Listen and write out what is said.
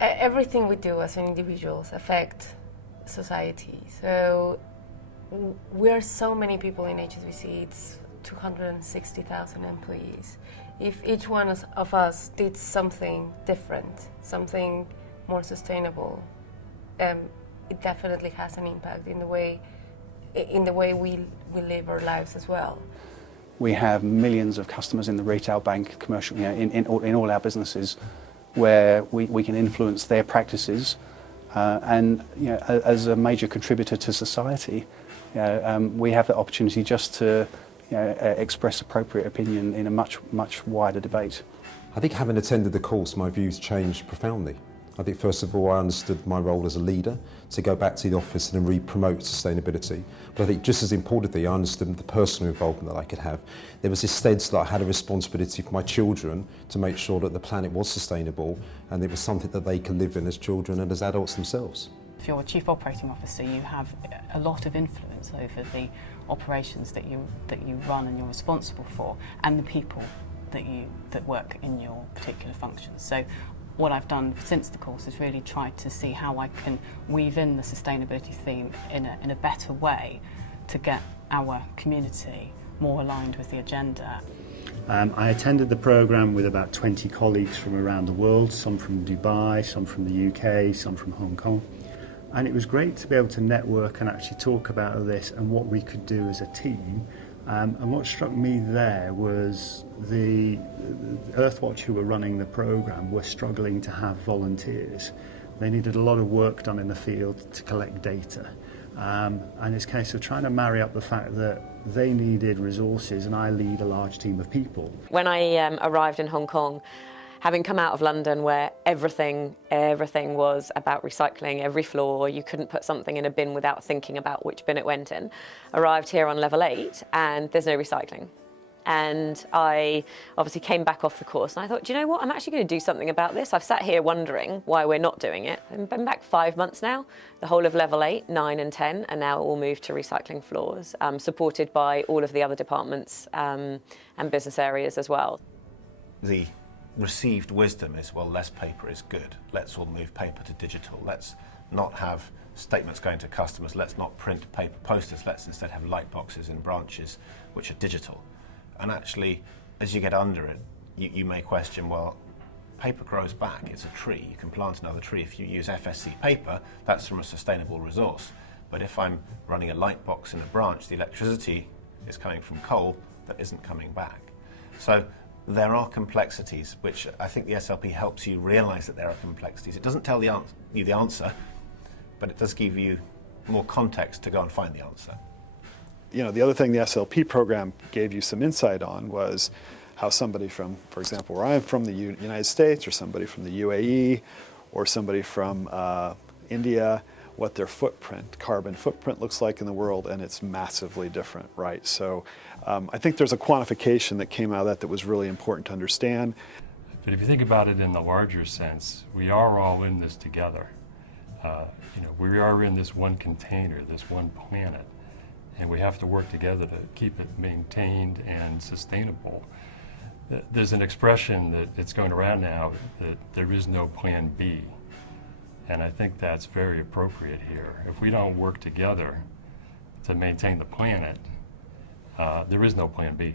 Everything we do as individuals affect society. So we're so many people in HSBC. It's 260,000 employees. If each one of us did something different, something more sustainable, it definitely has an impact in the way we live our lives as well. We have millions of customers in the retail bank, commercial, in all our businesses, where we can influence their practices, and as a major contributor to society, we have the opportunity just to express appropriate opinion in a much wider debate. I think having attended the course, my views changed profoundly. I think first of all I understood my role as a leader, to go back to the office and re-promote sustainability. But I think just as importantly I understood the personal involvement that I could have. There was this sense that I had a responsibility for my children to make sure that the planet was sustainable and it was something that they could live in as children and as adults themselves. If you're a Chief Operating Officer, you have a lot of influence over the operations that you run and you're responsible for, and the people that work in your particular functions. So what I've done since the course is really tried to see how I can weave in the sustainability theme in a better way to get our community more aligned with the agenda. I attended the programme with about 20 colleagues from around the world, some from Dubai, some from the UK, some from Hong Kong. And it was great to be able to network and actually talk about this and what we could do as a team. And what struck me there was the Earthwatch, who were running the programme, were struggling to have volunteers. They needed a lot of work done in the field to collect data. And it's a case of trying to marry up the fact that they needed resources and I lead a large team of people. When I arrived in Hong Kong, having come out of London where everything was about recycling, every floor, you couldn't put something in a bin without thinking about which bin it went in, arrived here on level 8 and there's no recycling. And I obviously came back off the course and I thought, do you know what, I'm actually going to do something about this. I've sat here wondering why we're not doing it. I've been back 5 months now. The whole of level 8, 9 and 10 are now all moved to recycling floors, supported by all of the other departments and business areas as well. The received wisdom is, well, less paper is good. Let's all move paper to digital. Let's not have statements going to customers. Let's not print paper posters. Let's instead have light boxes in branches which are digital. And actually, as you get under it, you may question, well, paper grows back. It's a tree. You can plant another tree. If you use FSC paper, that's from a sustainable resource. But if I'm running a light box in a branch, the electricity is coming from coal that isn't coming back. So there are complexities, which I think the SLP helps you realise that there are complexities. It doesn't tell you the answer, but it does give you more context to go and find the answer. The other thing the SLP program gave you some insight on was how somebody from, for example, where I'm from, the United States, or somebody from the UAE, or somebody from India, what their carbon footprint looks like in the world, and it's massively different, right? So I think there's a quantification that came out of that was really important to understand. But if you think about it in the larger sense, we are all in this together. We are in this one container, this one planet, and we have to work together to keep it maintained and sustainable. There's an expression that's going around now that there is no plan B. And I think that's very appropriate here. If we don't work together to maintain the planet, there is no plan B.